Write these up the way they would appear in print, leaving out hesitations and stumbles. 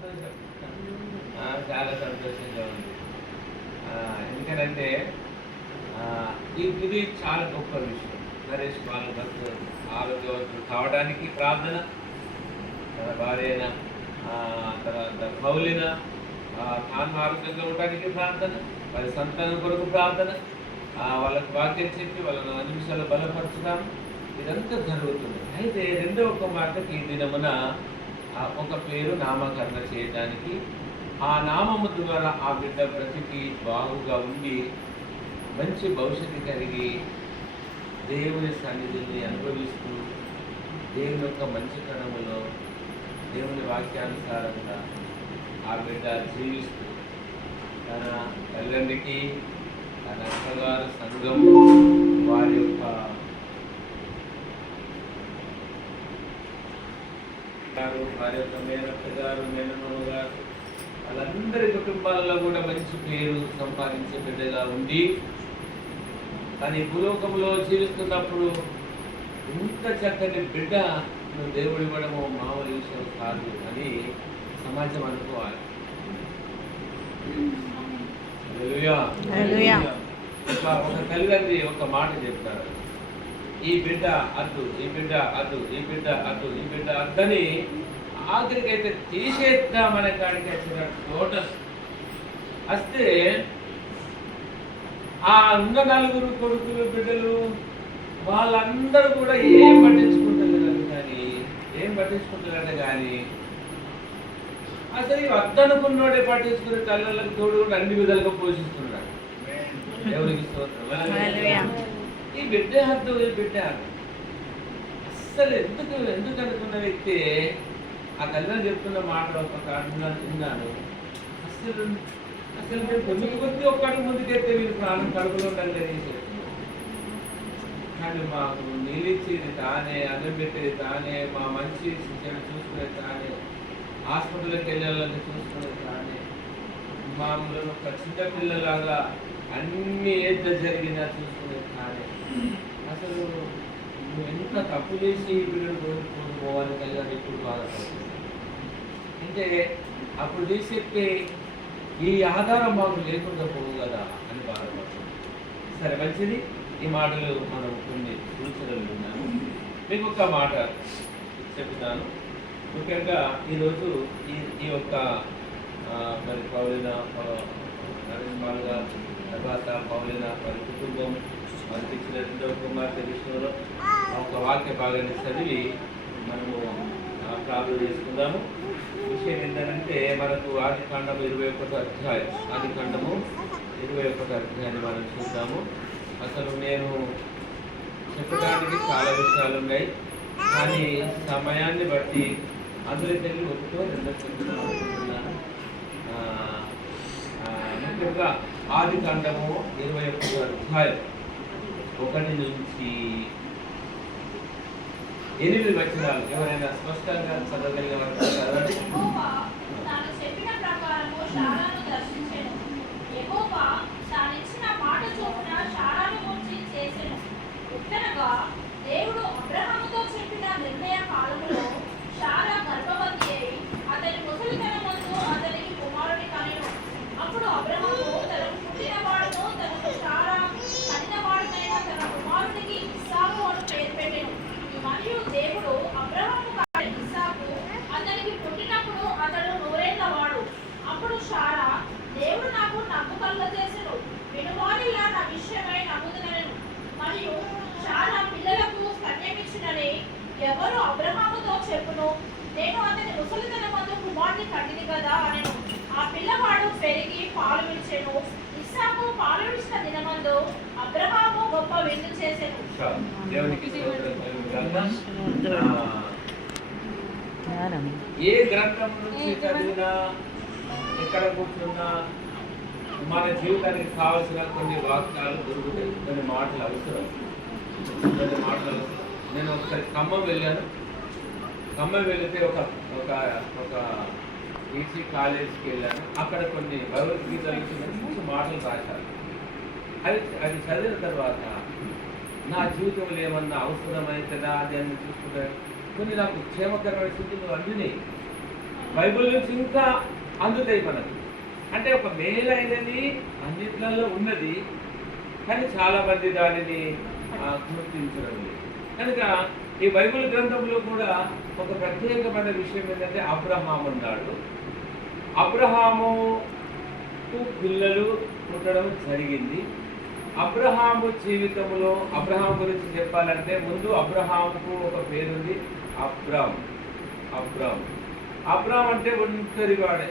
సంతోషం, చాలా సంతోషంగా ఉంది. ఎందుకనంటే ఇది చాలా గొప్ప విషయం. నరేష్ బాలు భక్తులు ఆరోగ్యవంతులు కావడానికి ప్రార్థన, తన భార్య అయిన తర్వాత పౌలిన తాను ఆరోగ్యంగా ఉండడానికి ప్రార్థన, వారి సంతానం కొరకు ప్రార్థన, వాళ్ళకి వాక్యం చెప్పి వాళ్ళని అన్ని నిమిషాలు బలపరచుదాం. ఇదంతా జరుగుతుంది. అయితే రెండవ ఒక మాటకి ఈ దినమున ఒక పేరు నామకరణ చేయడానికి, ఆ నామము ద్వారా ఆ బిడ్డ బ్రతికి బాగుగా ఉండి మంచి భవిష్యత్తు కలిగి దేవుని సన్నిధిని అనుభవిస్తూ దేవుని యొక్క మంచితనములో దేవుని వాక్యానుసారంగా ఆ బిడ్డ జీవిస్తూ తన తల్లిదండ్రికి, తన అక్కగారు సంఘం, వారి యొక్క వారి యొక్క మేనత్త గారు, మేనమామ గారు, వాళ్ళందరి కుటుంబాలలో కూడా మంచి పేరు సంపాదించే బిడ్డగా ఉండి కానీ భూలోకంలో జీవిస్తున్నప్పుడు ఇంత చక్కని బిడ్డ దేవుడు ఇవ్వడము మామూలు విషయం కాదు అని సమాజం అనుకోవాలి. ఒక తల్లిదండ్రి ఒక మాట చెప్తారు, ఈ బిడ్డ అద్దు, ఈ బిడ్డ అద్దు, ఈ బిడ్డ అద్దు, ఈ బిడ్డ అద్దని ఆఖరికైతే తీసేద్దామనే కాడికి వచ్చిన టోటల్ వస్తే ఆ ఉన్న నలుగురు కొడుకులు బిడ్డలు వాళ్ళందరూ కూడా ఏం పట్టించుకుంటున్నారు కానీ అసలు వద్దనుకున్నోడే పట్టించుకునే తల్లులకు తోడు కూడా అన్ని విధాలుగా పోషిస్తున్నాడు. ఎవరికి ఈ బిడ్డ హద్దు, ఈ బిడ్డ అస్సలు ఎందుకు అనుకున్న వ్యక్తి ఆ తల్లిని చెప్తున్న మాటలు ఒక విన్నాను. అసలు మేము కొద్ది ఒక్కడికి ముందుకెత్తే మీరు ప్రాణం కడుపులో ఉండాలి. కానీ మాకు నీళ్ళిచ్చేది తానే, అన్నం పెట్టేది తానే, మా మంచి శిక్షణ చూసుకునేది తానే, హాస్పిటల్కి వెళ్ళాలని చూసుకునేది తానే, మామూలు ఒక చిన్న పిల్లలాగా అన్ని ఏద జరిగినా చూసుకునేది తానే. అసలు నువ్వు ఎంత తప్పు చేసి పిల్లలు కోరుకుని పోవాలి కదా ఎప్పుడు బాధపడుతుంది అంటే అప్పుడు తీసేస్తే ఈ ఆధారం మాకు లేకుండా పోవు కదా అని బాధపడుతుంది. సరే మంచిది, ఈ మాటలు మనం కొన్ని సూచనలు విన్నాము. మీకు ఒక మాట చెప్తాను. ముఖ్యంగా ఈరోజు ఈ యొక్క మరి పౌలిన నరేష్ బాల్ గారు, తర్వాత పౌలిన వారి కుటుంబం, మనకి ఇచ్చిన రెండవ కుమార్తె విషయంలో ఒక వాక్య భాగాన్ని చదివి మనము ప్రార్థన చేసుకుందాము. విషయం ఏంటంటే మనకు ఆదికాండము 21వ అధ్యాయం, ఆదికాండము 21వ అధ్యాయాన్ని మనం చూద్దాము. అసలు నేను చెప్పడానికి చాలా విషయాలు ఉన్నాయి, కానీ సమయాన్ని బట్టి అందరికి తెలివి ఒకటో రెండో చెప్తున్నాను. ముఖ్యంగా ఆదికాండము 21వ అధ్యాయం 1 నుంచి 8 వచనాలు ఎవరైనా స్పష్టంగా చదవగలిగే వారు చదవండి. దేవుడు అబ్రహాముతో చెప్పిన నిర్ణయ కాలంలో శారా గర్భవతి అయి అతని ముసలితనమందు అతనికి కుమారుని కనెను. అప్పుడు అబ్రహాము తనకు పుట్టినవాడును తనకు శారా కనినవాడునైన తన కుమారునికి ఇస్సాకు అని పేరు పెట్టెను. మరియు దేవుడు అబ్రహాము ఇస్సాకు అతనికి పుట్టినప్పుడు అతడు 100 ఏళ్లవాడు. అప్పుడు శారా, దేవుడు నాకు నమ్ము కలుగజేసెను, వినువారిలా నా విషయమై నమ్ముదునెను. మరియు శారా పిల్లలకు స్తన్యమిచ్చునని ఎవరు అబ్రహాముతో చెప్పును, నేను అతని ముసలితనమందు కుమారుని కంటిని కదా అనెను. ఆ పిల్లవాడు పెరిగి పాలు విడిచెను. ఇస్సాకు పాలు విడిచిన దినమందు అబ్రహాము గొప్ప విందు చేసెను. ఏ గ్రంథం నుంచి చదివినా, ఎక్కడ కూర్చున్నా మన జీవితానికి కావాల్సిన కొన్ని వాక్యాలు దొరుకుతాయి, కొన్ని మాటలు అవసరం. నేను ఒకసారి ఖమ్మం వెళ్ళాను. ఖమ్మం వెళితే ఒక ఈసీ కాలేజ్కి వెళ్ళాను. అక్కడ కొన్ని భగవద్గీతలు మంచి మాటలు రాశారు. అది చదివిన తర్వాత నా జీవితంలో ఏమన్నా అవసరమైతుందా అది అని చూసుకుంటే కొన్ని నాకు క్షేమకరమైన స్థితులు అందినాయి. బైబిల్ నుంచి ఇంకా అందుతాయి మనకు. అంటే ఒక మేలైనది అన్నిట్లలో ఉన్నది, కానీ చాలా మంది దానిని గుర్తించడం లేదు. కనుక ఈ బైబిల్ గ్రంథంలో కూడా ఒక ప్రత్యేకమైన విషయం ఏంటంటే అబ్రహాము ఉన్నాడు. అబ్రహాముకు పిల్లలు పుట్టడం జరిగింది. అబ్రహాము జీవితంలో అబ్రహాం గురించి చెప్పాలంటే ముందు అబ్రహాముకు ఒక పేరుంది, అబ్రామ్. అబ్రామ్ అబ్రామ్ అంటే ఒంటరివాడే.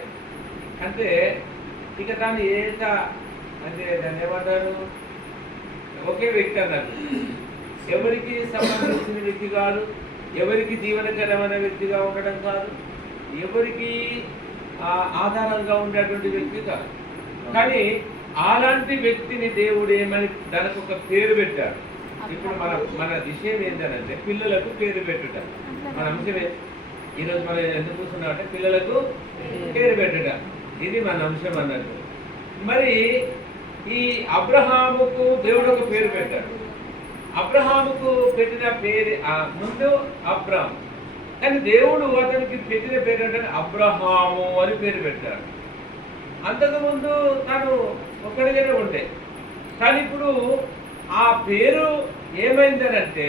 అంటే ఇక దాన్ని అంటే దాన్ని ఏమంటారు, ఒకే వ్యక్తి అన్నారు. ఎవరికి సంబంధించిన వ్యక్తి కాదు, ఎవరికి దీవెనకరమైన వ్యక్తిగా ఉండడం కాదు, ఎవరికి ఆధారంగా ఉండేటువంటి వ్యక్తి కాదు. కానీ అలాంటి వ్యక్తిని దేవుడు ఏమని దానికి ఒక పేరు పెట్టాడు. ఇప్పుడు మన విషయం ఏంటంటే పిల్లలకు పేరు పెట్టుట మన అంశమే. ఈరోజు మనం ఎందుకు చూస్తున్నాం అంటే పిల్లలకు పేరు పెట్టుట, ఇది మన అంశం అన్నట్టు. మరి ఈ అబ్రహాముకు దేవుడు ఒక పేరు పెట్టాడు. అబ్రహాముకు పెట్టిన పేరు ముందు అబ్రామ్, కానీ దేవుడు అతనికి పెట్టిన పేరు అంటే అబ్రహాము అని పేరు పెట్టాడు. అంతకుముందు తను ఒక్కడిగానే ఉంటే, కానీ ఇప్పుడు ఆ పేరు ఏమైందనంటే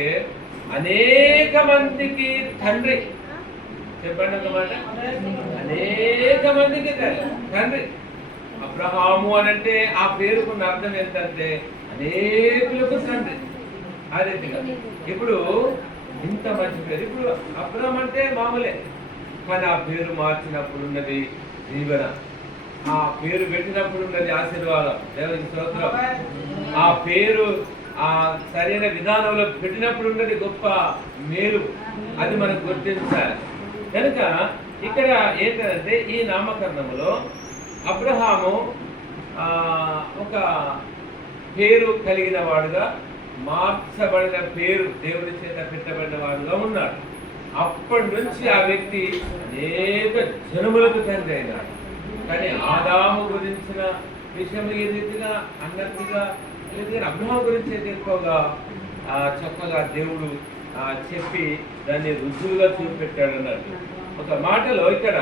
అనేక మందికి తండ్రి. చెప్పండి అన్నమాట, అనేక మందికి తండ్రి. అబ్రహాము అనంటే ఆ పేరుకున్న అర్థం ఏంటంటే అనేకులకు తండ్రి. ఆ రీతిగా ఇప్పుడు ఇంత మంచి పేరు. ఇప్పుడు అబ్రహాం అంటే మామూలే, కానీ ఆ పేరు మార్చినప్పుడు ఉన్నది దీవెన, ఆ పేరు పెట్టినప్పుడు ఉన్నది ఆశీర్వాదం. దేవునికి స్తోత్రం. ఆ పేరు సరైన విధానంలో పెట్టినప్పుడు ఉన్నది గొప్ప మేలు, అది మనకు గుర్తించాలి. కనుక ఇక్కడ ఏంటంటే ఈ నామకరణములో అబ్రహాము ఒక పేరు కలిగిన వాడుగా, మార్చబడిన పేరు దేవుడి చేత పెట్టబడిన వాడుగా ఉన్నాడు. అప్పటి నుంచి ఆ వ్యక్తి అనేక జనములకు తండ్రి అయినాడు. కానీ ఆదాము గురించిన విషయం ఏ రీతిగా అన్నట్టుగా లేదు, అబ్రహాము గురించి అయితే ఎక్కువగా చక్కగా దేవుడు చెప్పి దాన్ని రుజువుగా చూపెట్టాడు అన్నట్టు. ఒక మాటలో ఇక్కడ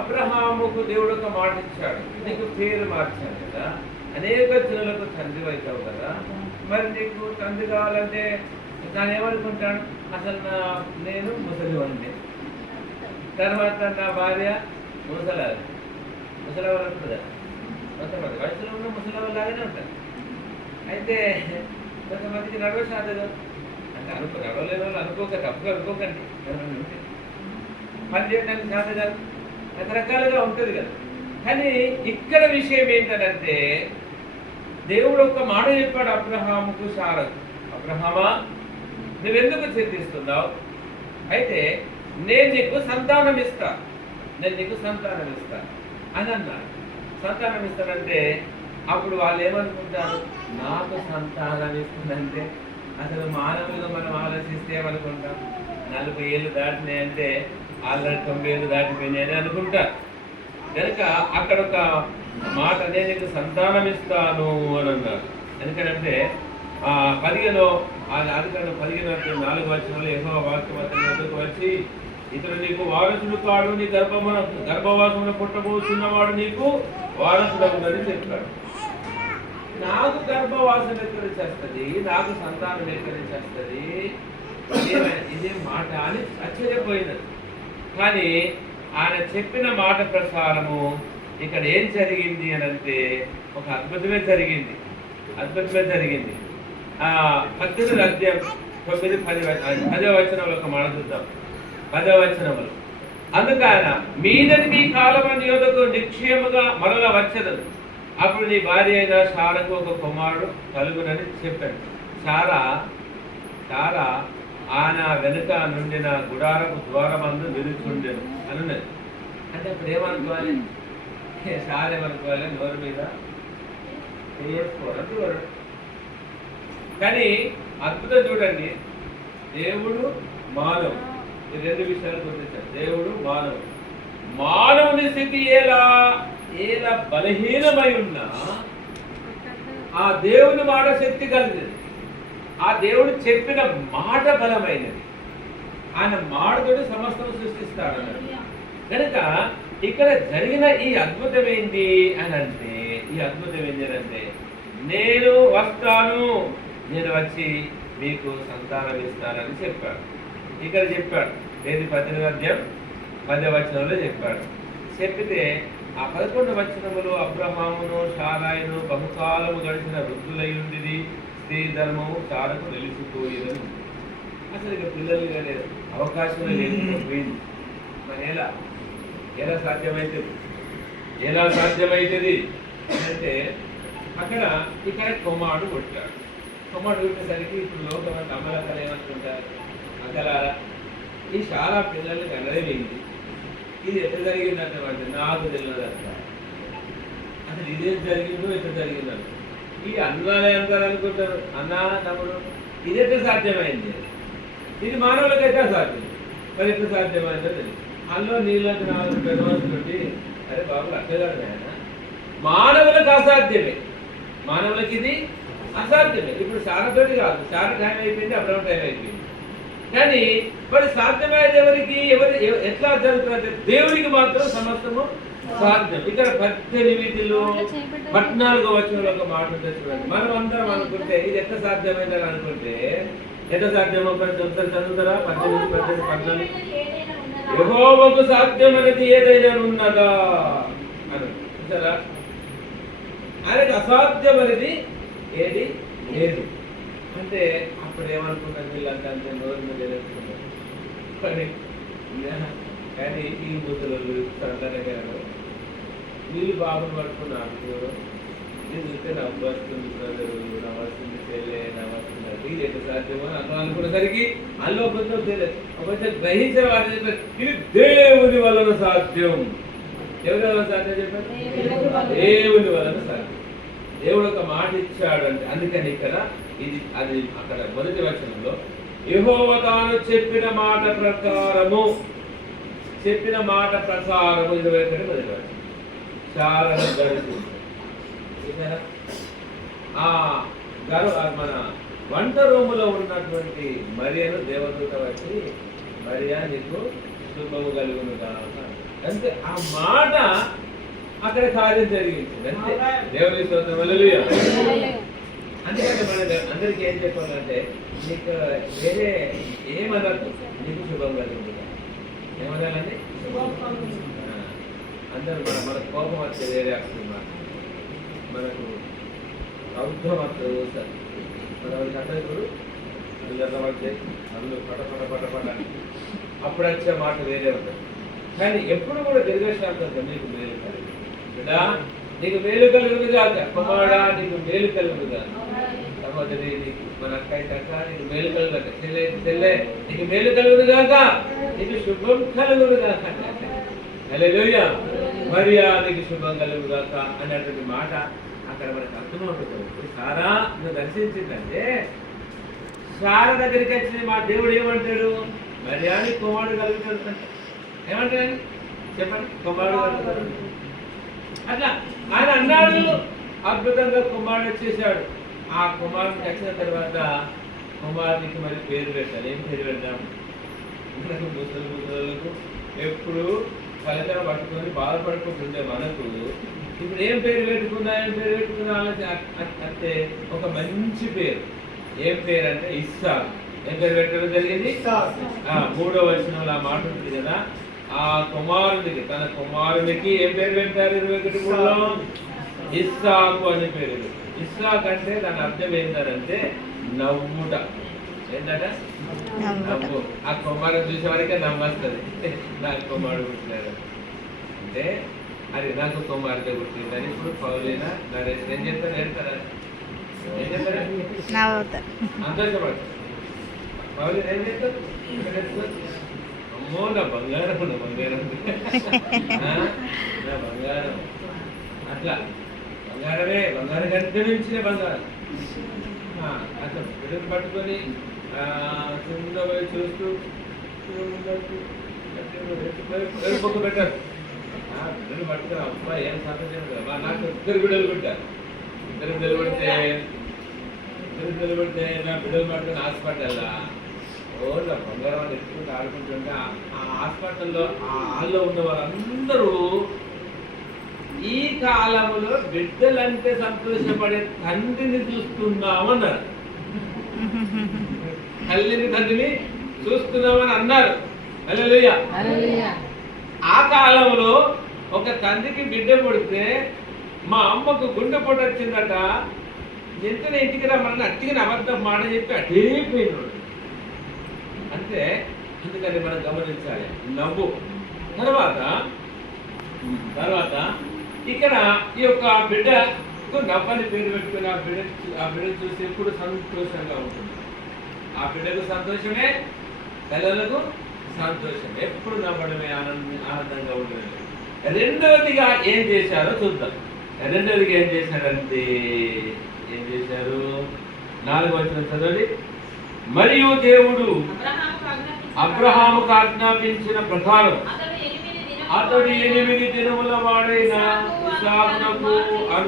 అబ్రహాముకు దేవుడు ఒక మాట ఇచ్చాడు, నీకు పేరు మార్చాను కదా, అనేక జనులకు తండ్రి అవుతావు కదా, మరి నీకు తండ్రి కావాలంటే దాన్ని ఏమనుకుంటాను, అసలు నేను ముసలివాడిని, తర్వాత నా భార్య ముసలవాళ్ళు అనుకుంటుందా, కొంతమంది వయసులో ఉన్న ముసలివాళ్ళు లాగానే ఉంటారు. అయితే కొంతమందికి నడవ సాధదు అంటే నడవలేని వాళ్ళు అనుకోక తప్పుగా అనుకోకండి, పని చేయడానికి సాధ కాదు, రకరకాలుగా ఉంటుంది కదా. కానీ ఇక్కడ విషయం ఏంటంటే దేవుడు ఒక మాట చెప్పాడు అబ్రహాముకు సారకు, అబ్రహామా నువ్వెందుకు చింతిస్తున్నావు, అయితే నేను నీకు సంతానం ఇస్తా, నేను నీకు సంతానం ఇస్తా అని అన్నాడు. సంతానం ఇస్తానంటే అప్పుడు వాళ్ళు ఏమనుకుంటారు, నాకు సంతానం ఇస్తుందంటే అసలు మానవులుగా మనం ఆలోచిస్తే ఏమనుకుంటాం, 40 ఏళ్ళు దాటినాయంటే ఆల్రెడీ 90 ఏళ్ళు దాటిపోయినాయని అనుకుంటారు. కనుక అక్కడ ఒక మాట, నేను నీకు సంతానం ఇస్తాను అని అన్నారు. ఎందుకంటే 15 4 వచనంలో యెహోవా వాక్యం అతని వద్దకు వచ్చి, ఇతడు నీకు వారసుడు కాడు, నీ గర్భవాసమున పుట్టబోతున్నవాడు నీకు వారసుడవునని చెప్పాడు. నాకు గర్భవాసన ఎక్కడ చేస్తుంది, నాకు సంతానం ఎక్కడ చేస్తుంది, ఇదే మాట అని ఆశ్చర్యపోయినది. కానీ ఆయన చెప్పిన మాట ప్రకారము ఇక్కడ ఏం జరిగింది అని అంటే ఒక అద్భుతమే జరిగింది. 18వ అధ్యాయం 9-10 వచనంలో ఒక మాట చూద్దాం. 10వ వచనంలో, అందుకైన మీదటి మీ కాలమని యోధకు నిశ్చయముగా మరల వచ్చదు, అప్పుడు నీ భార్య అయిన సారకు ఒక కుమారుడు కలుగునని చెప్పాడు. సారా ఆయన వెనుక నుండిన గుడారపు ద్వారమందు నిలుచుండెను అనున్నది. అంటే అప్పుడు ఏమనుకోవాలి, సార్ ఏమనుకోవాలి, నోరు మీద వేసుకోవడం చూడడు. కానీ అద్భుతం చూడండి, దేవుడు మానవుడు, ఈ 2 విషయాలు గుర్తించారు. దేవుడు మానవుని స్థితి ఎలా బలహీనమై ఉన్నా ఆ దేవుని మాట శక్తి కలిగింది, ఆ దేవుడు చెప్పిన మాట బలమైనది. ఆయన మాటతోటి సమస్తం సృష్టిస్తాడు అన్నది. కనుక ఇక్కడ జరిగిన ఈ అద్భుతం ఏంటి అని అంటే, ఈ అద్భుతం ఏంటి అంటే, నేను వస్తాను, నేను వచ్చి మీకు సంతానం ఇస్తానని చెప్పాడు. ఇక్కడ చెప్పాడు, ఏది 18వ అధ్యాయం 10వ వచనంలో చెప్పాడు. చెప్పితే ఆ 11 వచనములు అబ్రహామును శారాయును బహుకాలము గడిచిన వృద్ధులై ఉండిది, స్త్రీ ధర్మము చారకు నిలిచిపోయేదని. అసలు ఇక పిల్లలు కానీ అవకాశమే లేకపోయింది. మరి ఎలా సాధ్యమవుతుంది? ఎలా సాధ్యమవుతుంది అంటే అక్కడ ఇక్కడ కుమారుడు పుట్టాడు. కుమారుడు పుట్టేసరికి ఇప్పుడు లోకం అంటే అమలకలు ఏమనుకుంటారు? అక్కడ ఈ చాలా పిల్లలకి అనడమైంది. ఇది ఎట్లా జరిగిందంటే నాకు తెలియదు అసలు ఇదేం జరిగిందో ఎట్లా జరిగిందంట. ఇది అన్నాలే అంటారు అనుకుంటారు, అన్నా తమ్ముడు ఇది ఎట్లా సాధ్యమైంది? ఇది మానవులకైతే సాధ్యం, మరి ఎట్లా సాధ్యమైందో తెలియదు. అందులో నీళ్ళకి 4 పెద్దవాళ్ళతోటి అరే బాబు అట్లేదాడు ఆయన, మానవులకు అసాధ్యమే, మానవులకి ఇది అసాధ్యమే. ఇప్పుడు సారతోటి కాదు, సార టైం అయిపోయింది, అబ్రహం టైం అయిపోయింది. కానీ మరి సాధ్యమైనది ఎవరికి? ఎట్లా జరుగుతుందంటే దేవునికి మాత్రం సమస్తము సాధ్యం. ఇక్కడ 18లో 14వ వచనంలో ఒక మాట ఉంటుంది చూడండి. మనం అందరం అనుకుంటే ఇది ఎట్లా సాధ్యమైందని అనుకుంటే ఎట్లా సాధ్యమో చదువుతారా? 18, 14 యెహోవాకు సాధ్యమైనది ఏదైనా ఉన్నదా అని చూసారా? ఆయనకు అసాధ్యం అనేది ఏది లేదు అంటే అప్పుడు ఏమనుకున్నారు వీళ్ళంతా అంటే నోరు మీద ఎదుర్కొన్నారు. కానీ ఈ ముసలు సంతానగారు వీళ్ళు బాబుని పట్టుకున్నారు. నేను చూస్తే నవ్వు వస్తుంది, బ్రదరు నవ్వుతుంది, చెల్లె నవ్వుతుంది, ఇది ఎట్లా సాధ్యమో అని అనుకునేసరికి అందులో కొంచెం గ్రహించే వాళ్ళు చెప్పారు ఇది దేవుని వలన సాధ్యం. ఎవరి వలన సాధ్యం చెప్పారు? దేవుని వలన సాధ్యం. దేవుడు ఒక మాట ఇచ్చాడు అంటే, అందుకని ఇక్కడ ఇది అది అక్కడ మొదటి వచనంలో యెహోవా తాను చెప్పిన మాట ప్రకారము 21 మొదటి వచనం చాలా మన వంట రూములో ఉన్నటువంటి మరియను దేవదూత వచ్చి మరియా నీకు శుభము కలుగును అంటే ఆ మాట అక్కడ కార్యం జరిగింది. అంటే దేవుని స్తోత్రం హల్లెలూయా. అందుకని మన అందరికి ఏం చెప్పాలంటే నీకు వేరే ఏమనద్దు, నీకు శుభం కలుగుతుంది. ఏమనాలండి? అందరూ మన కోపం వస్తే వేరే అర్థం, మనకు రౌద్రం వస్తుంది. మనకి అందరూ అందరూ పడతాయి, అందులో పట అప్పుడు వచ్చే మాట వేరే ఉంటుంది. కానీ ఎప్పుడు కూడా దీర్ఘశాంతంతో నీకు మేలు కలుగు బిడ్డా, నీకు మేలు కలుగును కాక, కుమారుడా నీకు మేలు కలుగును కాక, సహోదరి నీకు మన అక్క నీకు మేలు కలుగును, చెల్లె నీకు మేలు కలుగును కాక, నీకు శుభం కలుగును కాక, హల్లెలూయా, మరియా నీకు శుభం కలుగును కాక అన్నటువంటి మాట అక్కడ మనకు అర్థమవుతుంది. సారా నువ్వు దర్శించిందంటే సారా దగ్గరికి వచ్చిన మా దేవుడు ఏమంటాడు? మరియాని కుమారుడు కలుగుతాడు. ఏమంటాడు చెప్పండి? కుమారుడు కలుగుతాడు. అట్లా ఆయన అన్నాడు, అద్భుతంగా కుమారుడు వచ్చేసాడు. ఆ కుమారుడికి వచ్చిన తర్వాత కుమారునికి మరి పేరు పెట్టాలి. ఏం పేరు పెడతాం? ముసలకు ఎప్పుడు ఫలితం పట్టుకొని బాధపడుకుంటుండే మనకు ఇప్పుడు ఏం పేరు పెట్టుకున్నా అంటే ఒక మంచి పేరు. ఏం పేరు అంటే ఇస్సాకు. ఏం పేరు పెట్టడం జరిగింది? 3వ వచనంలో ఆ మాట ఉంటుంది కదా, ఆ కుమారుడికి తన కుమారునికి ఏం పేరు పెట్టారు? 21:3లో ఇస్సాకు అని పేరు. ఇస్సాకు అంటే దాని అర్థం ఏంటంటే నవ్వుట. ఏంటట? నవ్వు. ఆ కుమారుడు చూసే వరకే నవ్వస్తుంది. నాకు కుమారుడు పుట్టినాడు అంటే అది నాకు కుమార్తె పుట్టిందని ఇప్పుడు పౌలీనా నరేష్ ఏం చేస్తారు? ఏడతారా? ఏం చేస్తారు? సంతోషపడతారు. పౌలీనా ఏం చేస్తారు? అమ్మో నా బంగారం, నా బంగారం, నా బంగారం. అట్లా బంగారమే, బంగారం కంటే మించిన బంగారం. అట్లా బిడ్డను పట్టుకొని చిన్న పోయి చూస్తూ పొక్కు పెట్టారు. బిడ్డను పట్టుకొని అబ్బాయి ఏం సంతోషం కదా. నాకు 2 బిడ్డలు పెట్టారు. 2 బిడ్డలు పెడితే నా బిడ్డలు పట్టుకొని హాస్పిటల్లా రోజు బంగారం అని ఎత్తుకుంటూ ఆడుకుంటుంటే ఆ హాస్పిటల్లో ఆ హాల్లో ఉన్న వాళ్ళందరూ ఈ కాలంలో బిడ్డలంటే సంతోషపడే తండ్రిని చూస్తున్నామన్నారు. తండ్రిని చూస్తున్నామని అన్నారు. హల్లెలూయా. ఆ కాలంలో ఒక తండ్రికి బిడ్డ పుడితే మా అమ్మకు గుండె పొట్టు వచ్చిందట. ఎంతనే ఇంటికి రమ్మని అట్టిగా అబద్ధం మాట చెప్పి అటేపోయినాడు. అంటే అందుకని మనం గమనించాలి. నవ్వు తర్వాత ఇక్కడ ఈ యొక్క బిడ్డకు నవ్వని పేరు పెట్టుకుని ఆ బిడ్డ చూసి ఎప్పుడు సంతోషంగా ఉంటుంది. ఆ బిడ్డకు సంతోషమే, పిల్లలకు సంతోషం, ఎప్పుడు నవ్వడమే, ఆనందంగా ఉండడం. రెండవదిగా ఏం చేశారో చూద్దాం. రెండవదిగా ఏం చేశారంటే ఏం చేశారు? 4వ వచనం చదవండి. మరియు దేవుడు అబ్రహాముకు ఆజ్ఞాపించిన ప్రకారం అతడు 8 దినముల వాడైన ఇస్సాకునకు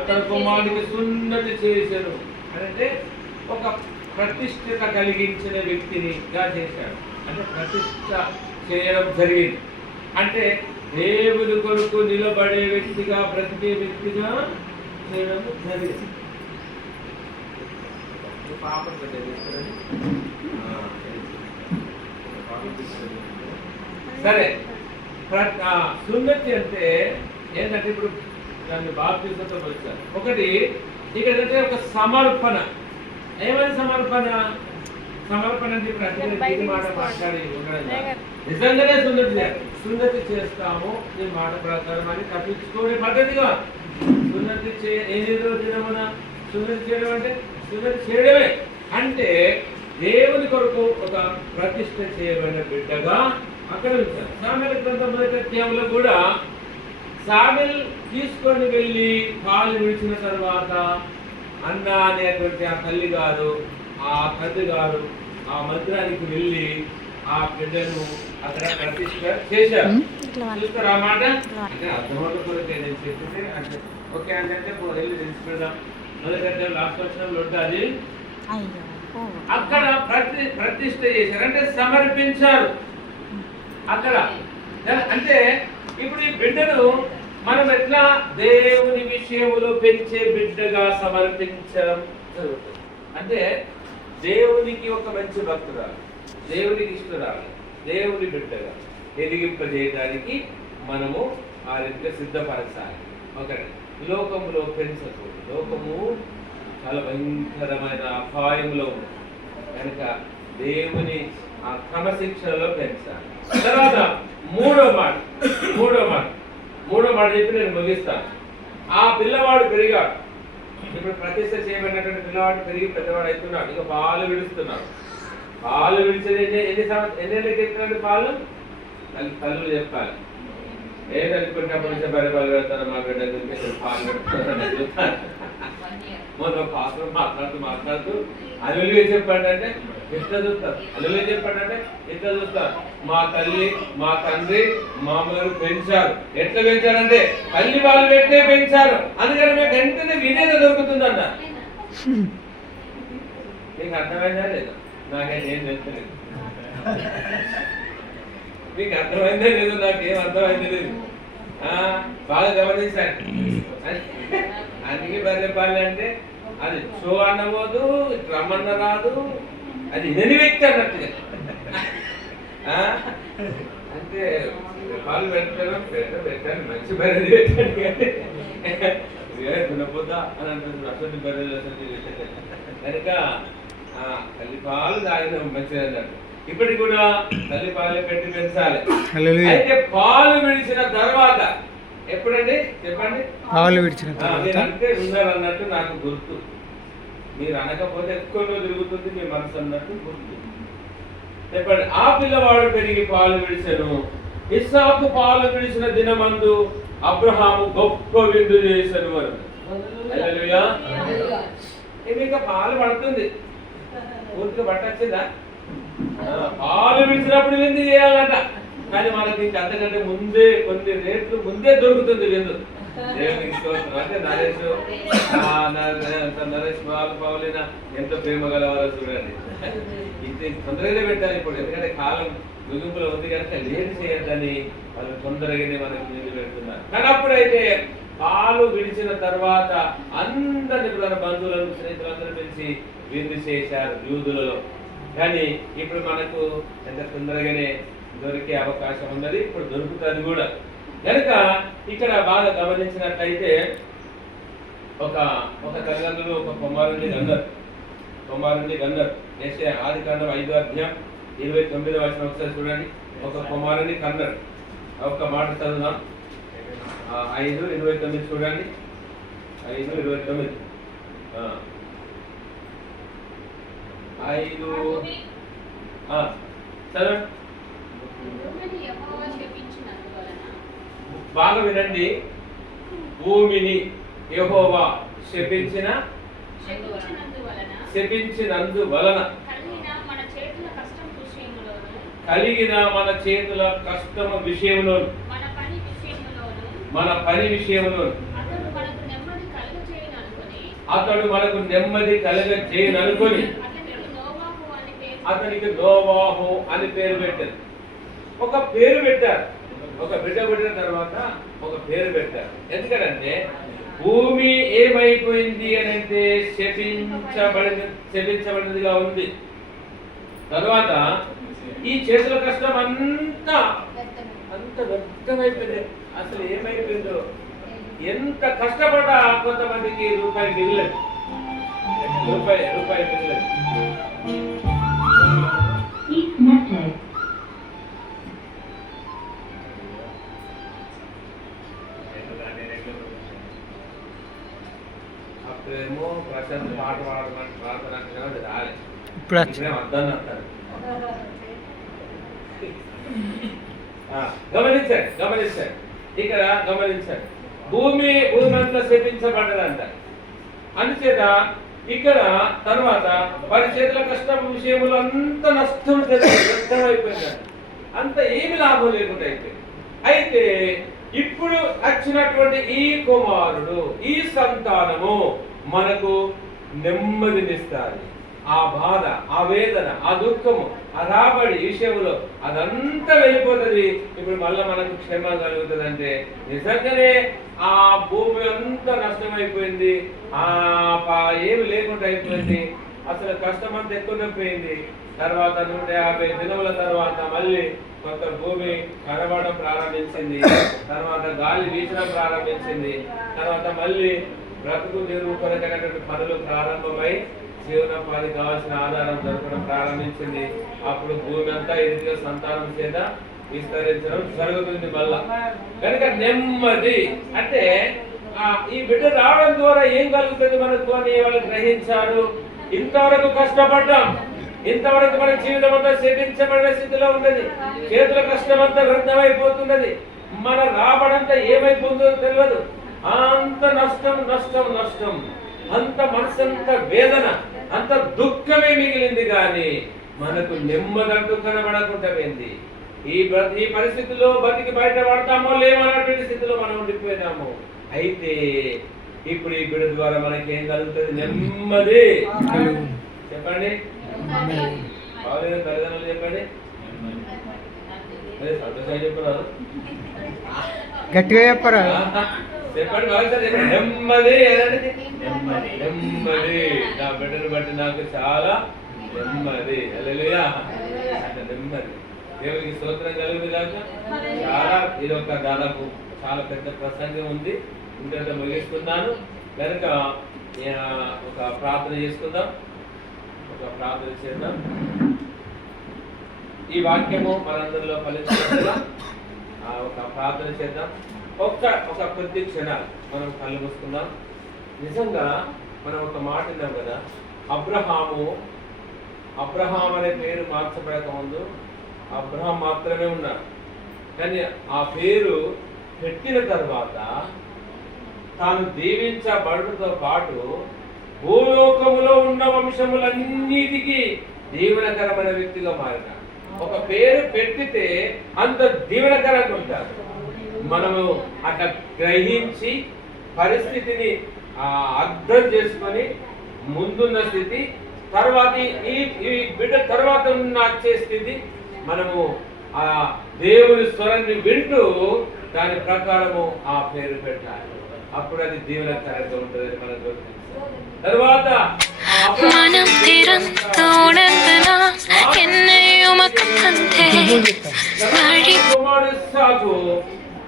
తన కుమారునికి సున్నతి చేశారు. అంటే ఒక ప్రతిష్ఠత కలిగించిన వ్యక్తినిగా చేశాడు. అంటే ప్రతిష్ఠ చేయడం జరిగింది. అంటే దేవుని కొరకు నిలబడే వ్యక్తిగా, బ్రతికే వ్యక్తిగా చేయడం జరిగింది. పాపం సరే, సున్నతి అంటే ఏంటంటే ఇప్పుడు దాన్ని బాప్తిజంతో వచ్చారు. ఒకటి ఇక్కడ అంటే ఒక సమర్పణ. ఏమైనా సమర్పణ అంటే ఇప్పుడు అంటే మాట మాట్లాడి నిజంగానే సున్నతి చేస్తాము ఈ మాట ప్రకారం అని తప్పించుకోని పద్ధతిగా సున్నతి ఏదో దినమున సున్నతి చేయడం అంటే సున్నతి చేయడమే. అంటే దేవుని కొరకు ఒక ప్రతిష్ఠ చేయబడిన బిడ్డగా అక్కడ ఉంచారు. సామెల గ్రంథం 1వ అధ్యాయంలో కూడా సామెల్ తీసుకొని వెళ్ళి పాలు విడిచిన తర్వాత అన్న అనేటువంటి ఆ తల్లి గారు, ఆ తండ్రి గారు ఆ మందిరానికి వెళ్ళి ఆ బిడ్డను అక్కడ ప్రతిష్ఠ చేశారు. చూస్తారు ఆ మాట అంటే అర్థమవుతుంది కొరకే నేను చెప్తుంటే అంటే ఓకే అంటే వెళ్ళి తెలుసుకుందాం. 1వ అధ్యాయం లాస్ట్ వచనంలో ఉంటుంది. అక్కడ ప్రతిష్ఠ చేశారు అంటే సమర్పించారు. అక్కడ అంటే ఇప్పుడు ఈ బిడ్డను మనం ఎట్లా దేవుని విషయంలో పెంచే బిడ్డగా సమర్పించడం జరుగుతుంది. అంటే దేవునికి ఒక మంచి భక్తురాలు, దేవునికి ఇష్టరాలు, దేవుని బిడ్డగా ఎదిగింపజేయడానికి మనము ఆ రీతిగా సిద్ధపరచాలి. ఒకటి లోకములో పెంచకూడదు. లోకము చాలా భయంకరమైన అపాయంలో ఉంది కనుక దేవుని ఆ క్రమశిక్షణలో పెంచాలి. తర్వాత మూడో మాట చెప్పి నేను ముగిస్తాను. ఆ పిల్లవాడు పెరిగాడు. ఇప్పుడు ప్రతిష్ట చేయబడినటువంటి పిల్లవాడు పెరిగి పెద్దవాడు అవుతున్నాడు. ఇక పాలు విడుస్తున్నాడు. పాలు విడిచేది ఎన్నేళ్ళకి ఎత్తున్నాడు పాలు? తల్లులు చెప్పాలి. ఏదనుకున్నప్పుడు నుంచి పరిపాలు పెడతాను మా బిడ్డ పాలు పెడతాను. మొన్న పాత్ర మాట్లాడుతూ అల్లులుగా చెప్పండి అంటే ఎట్లా చూస్తారు, అల్లులుగా చెప్పండి అంటే ఎట్లా చూస్తారు. మా తల్లి మా తండ్రి మామూలు పెంచారు. ఎట్లా పెంచారంటే తల్లి వాళ్ళు పెట్టే పెంచారు. అందుకని మీకు వెంటనే వినేది దొరుకుతుందన్న. మీకు అర్థమైందా లేదా? నాకైతే ఏం తెలుస్తలేదు. మీకు అర్థమైందే లేదు, నాకేం అర్థమైందే లేదు. బాగా గమనించండి. అందుకే బర్రెపాలి అంటే అది షో అన్నబోదు, రమ్మన్న రాదు, అది ఎన్ని వ్యక్తి అన్నట్టుగా. అంటే పాలు పెట్టాను మంచి బర్రెలు పెట్టాను కానీ దున్నపోతా అని అంటుంది. అసలు బర్రెలు కనుక తల్లి పాలు తాగిన మంచిది అన్నట్టు. ఇప్పటికి కూడా తల్లి పాలు పెట్టి పెంచాలి. అయితే పాలు విడిచిన తర్వాత ఎప్పుడండి చెప్పండి? పాలు విడిచిన మీరు అంటే ఉన్నారన్నట్టు నాకు గుర్తు. మీరు అనకపోతే ఎక్కువ తిరుగుతుంది మీ మనసు అన్నట్టు గుర్తు. చెప్పండి. ఆ పిల్లవాడు పెరిగి పాలు విడిచెను. ఇస్సాకు పాలు విడిచిన దినమందు అబ్రహాము గొప్ప విందు చేసెను అని. హల్లెలూయా. ఇంకా పాలు పడుతుంది, పూర్తిగా పట్టొచ్చిందా? పాలు విడిచినప్పుడు విందు చేయాలట. కానీ మనకి ఇంకా అంతకంటే ముందే కొన్ని రేట్లు ముందే దొరుకుతుంది విందు. దేవునికి స్తోత్రం. అంటే నరేష్ వాళ్ళు పౌలిన ఎంత ప్రేమ గలవారో చూడండి. ఇది తొందరగానే పెట్టాలి ఇప్పుడు, ఎందుకంటే కాలం ముగింపులో ఉంది కనుక లేట్ చేయొద్దని వాళ్ళు తొందరగానే మనకి నీళ్ళు పెడుతున్నారు. కానీ అప్పుడైతే పాలు విడిచిన తర్వాత అందరిని తన బంధువులను స్నేహితులందరూ పిలిచి విందు చేశారు యూదులలో. కానీ ఇప్పుడు మనకు ఎంత తొందరగానే దొరికే అవకాశం ఉన్నది, ఇప్పుడు దొరుకుతుంది కూడా. కనుక ఇక్కడ బాగా గమనించినట్లయితే ఒక తల్లిదండ్రులు ఒక కుమారుని కన్నారు. యెషయా ఆదికాండం 5:29 ఒకసారి చూడండి. ఒక కుమారుని కన్నారు. ఒక్క మాట చదువుదాం. 5:29 చూడండి. 5:29 చదవండి. బాగా వినండి. భూమిని యెహోవా శపించినందువలన కలిగిన మన చేతుల కష్టము విషయంలో మన పని విషయంలో అతడు మనకు నెమ్మది కలగజేయననుకొని అతనికి నోవాహు అని పేరు పెట్టారు. ఒక పేరు పెట్టారు. ఒక బిడ్డ పుట్టిన తర్వాత ఒక పేరు పెట్టారు. ఎందుకంటే భూమి ఏమైపోయింది అని అంటే శపించబడినదిగా ఉంది. తర్వాత ఈ చేతుల కష్టం అంత వ్యర్థమైపోయింది. అసలు ఏమైపోయిందో, ఎంత కష్టపడ్డా కొంతమందికి రూపాయి మిగిలేదు. అప్పుడేమో ప్రశాంత్ పాట పాడతానంటే రాలే, ఇప్పుడే వద్దని అంటారు. గమనించండి ఇక్కడ గమనించండి. భూమి అంతా శపించబడ్డదంట. అందుచేత ఇక్కడ తర్వాత వారి చేతుల కష్టం విషయంలో అంత నష్టం వ్యర్థమైపోయిందంట. అంత ఏమి లాభం లేకుండా అయిపోయింది. అయితే ఇప్పుడు వచ్చినటువంటి ఈ కుమారుడు, ఈ సంతానము మనకు నెమ్మదినిస్తారు. ఆ బాధ, ఆ వేదన, ఆ దుఃఖము, ఆ రాబడి విషయంలో అదంతా వెళ్ళిపోతుంది. ఇప్పుడు మళ్ళీ మనకు క్షేమ కలుగుతుంది. అంటే నిజంగానే ఆ భూమి అంతా నష్టమైపోయింది, ఏమి లేకుండా అయిపోయింది. అసలు కష్టం అంతా ఎక్కువ పోయింది. తర్వాత 150 దినముల తర్వాత మళ్ళీ కొంత భూమి కనబడడం ప్రారంభించింది. తర్వాత గాలి వీచడం ప్రారంభించింది. తర్వాత మళ్ళీ బ్రతుకు తెరువు కొరకైనటువంటి పనులు ప్రారంభమై జీవనోపాధి కావాల్సిన ఆధారం దొరకడం ప్రారంభించింది. అప్పుడు భూమి అంతా ఎదుగుగా సంతానం చేత విస్తరించడం జరుగుతుంది మళ్ళా. కనుక నెమ్మది అంటే ఈ బిడ్డ రావడం ద్వారా ఏం కలుగుతుంది మనకు అని వాళ్ళు గ్రహించారు. ఇంతవరకు కష్టపడ్డాం, ఇంతవరకు మన జీవితం అంతా శపించబడిన స్థితిలో ఉన్నది. చేతుల కష్టం అంతా వ్యర్థమైపోతున్నది. మన రాబడంతా ఏమైపోతుందో తెలియదు. అంత నష్టం, అంత మనసంత వేదన, అంత దుఃఖమే మిగిలింది. కానీ మనకు నెమ్మదంటూ కనబడకుండా పోయింది. ఈ పరిస్థితిలో బతికి బయట పడతామో లేమన్నటువంటి స్థితిలో మనం ఉండిపోయినాము. అయితే ఇప్పుడు ఈ బిడ్డ ద్వారా మనకి ఏం కలుగుతుంది? నెమ్మది. చెప్పండి, తల్లిదండ్రులు చెప్పండి, సంతోషంగా చెప్పరాదు, గట్టిగా చెప్పరా, చెప్పండి. నెమ్మది. నెమ్మది. నా బిడ్డను బట్టి నాకు చాలా నెమ్మది. హల్లెలూయా. నెమ్మది. దేవునికి స్తోత్రం కలుగుతుంది కాక. చాలా ఇది ఒక దాదాపు చాలా పెద్ద ప్రసంగం ఉంది. ఇంత ముగిస్తున్నాను కనుక ఒక ప్రార్థన చేసుకుందాం. చేద్దాం. ఈ వాక్యము మనందరిలో ఫలించినట్లుగా ఒక ప్రార్థన చేద్దాం. ఒక కొద్ది క్షణాలు మనం కళ్ళు మూసుకుందాం. నిజంగా మనం ఒక మాట విన్నాం కదా, అబ్రహాం అనే పేరు మార్చబడక ముందు అబ్రహాం మాత్రమే ఉన్నాడు. కానీ ఆ పేరు పెట్టిన తర్వాత తాను దీవించబడుతో పాటు భూలోకములో ఉన్న వంశములన్నిటికీ దీవెనకరమైన వ్యక్తిగా మారినాడు. ఒక పేరు పెట్టితే అంత దీవెనకరంగా ఉంటారు. మనము అట్లా గ్రహించి పరిస్థితిని అర్థం చేసుకొని ముందున్న స్థితి, తర్వాత ఈ బిడ్డ తర్వాత ఉన్న వచ్చే స్థితి, మనము ఆ దేవుని స్వరాన్ని వింటూ దాని ప్రకారము ఆ పేరు పెట్టాలి. అప్పుడు అది దీవెనకరంగా ఉంటుంది మనకు తెలుసు. తర్వాత కుమారుడు సాగు,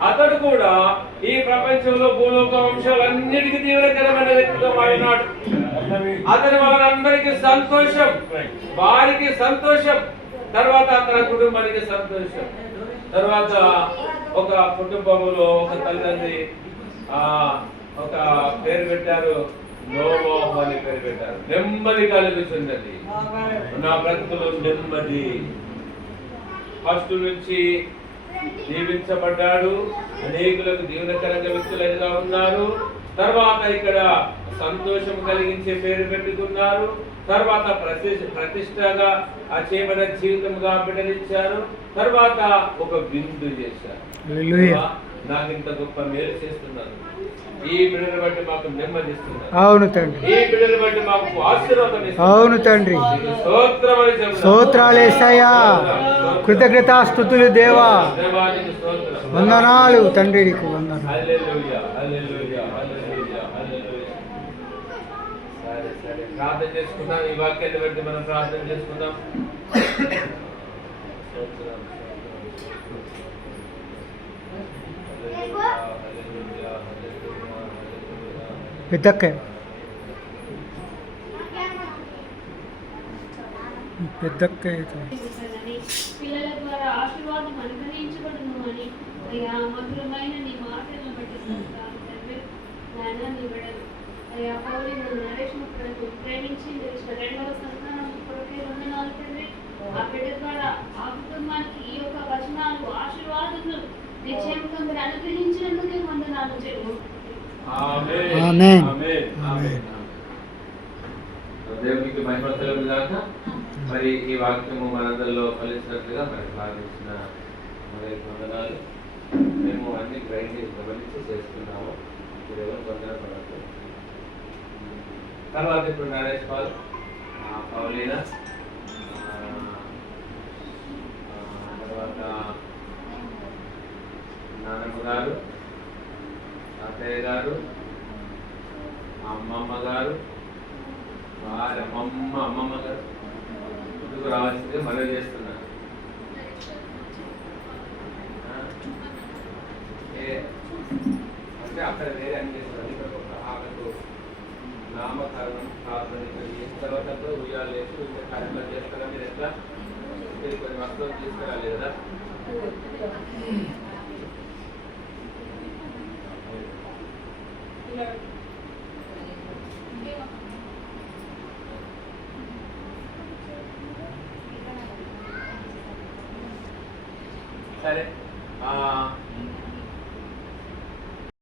అతడు కూడా ఈ ప్రపంచంలో భూలోక వంశాలన్నిటికీ దీవెనకరమైన వ్యక్తిగా మారినాడు. అతని వాళ్ళందరికీ సంతోషం, వారికి సంతోషం, తర్వాత అతని కుటుంబానికి సంతోషం. తర్వాత ఒక కుటుంబంలో ఒక తల్లిదండ్రి ఒక పేరు పెట్టారు, నోవాహు అని పేరు పెట్టారు. నెమ్మది కలుగుతున్నది నా బ్రతుకులో, నెమ్మది. ఫస్ట్ నుంచి దీవించబడ్డాడు, అనేకులకు దీవెనకరంగా వ్యక్తులుగా ఉన్నారు. తర్వాత ఇక్కడ సంతోషం కలిగించే పేరు పెట్టుకున్నారు. తర్వాత ప్రతిష్టగా ఆ చేయబడిన జీవితంగా బిడ్డలిచ్చారు. తర్వాత ఒక విందు చేశారు. నాకు ఇంత గొప్ప మేలు చేస్తున్నారు, ఈ బిడ్డను బట్టి మాకు నెమ్మదిస్తున్నారు, అవును తండ్రి, ఈ బిడ్డను బట్టి మాకు ఆశీర్వాదం ఇస్తున్నారు. అవును తండ్రి, స్తోత్రాలేసయ్యా, కృతజ్ఞతాస్తుతులు దేవా, వందనాలు తండ్రి, నీకు వందనాలు. హల్లెలూయా, హల్లెలూయా, హల్లెలూయా, హల్లెలూయా. సరే సరే, ప్రార్థన చేసుకుందాం. ఈ వాక్యాన్ని బట్టి మనం ప్రార్థన చేసుకుందాం. పెద్దక్క పెద్దక్క పిల్లల ద్వారా ఆశీర్వాదం అనుగ్రహించబడును అని అయ్యా మధురమైన నీ మాటలను బట్టి తండ్రి నాయన నీ బిడ్డలు అయ్యా పౌలి నరేష్ ముక్కలకు ప్రేమించి నిలిచిన రెండవ సంతానం కొరకే వందనాలు తండ్రి. ఆ బిడ్డ ద్వారా ఆ కుటుంబానికి ఈ యొక్క వచనాలు ఆశీర్వాదములు నిశ్చయంగా మీరు అనుగ్రహించినందుకే వందనాలు చెల్లు. ఆమేన్. దేవునికి మహిమ కలుగుగాక. మరి ఈ వాక్యము మనందరిలో ఫలించినట్లుగా మరి ప్రార్థించిన మరి వందనాలు. మేము అన్ని గమనించి చేస్తున్నాము. ఇప్పుడు ఎవరు పొందనపడదు. తర్వాత ఇప్పుడు నరేష్ పాల్, పౌలీనా, తర్వాత నాన్నమ్మ గారు, తాతయ్య గారు, అమ్మమ్మ గారు, వారి అమ్మమ్మ గారు ముందుకు రావాల్సింది మనవి చేస్తున్నారు. అంటే అక్కడ వేరే అన్ని చేస్తున్నారు. ఇక్కడ ఒక ఆమెకు నామకరణం ప్రార్థన చేసిన తర్వాత ఉయ్యాలు వేసి ఇంకా కార్యక్రమాలు చేస్తారా? మీరు ఎట్లా కొన్ని వస్తువులు తీసుకురాలి కదా. సరే,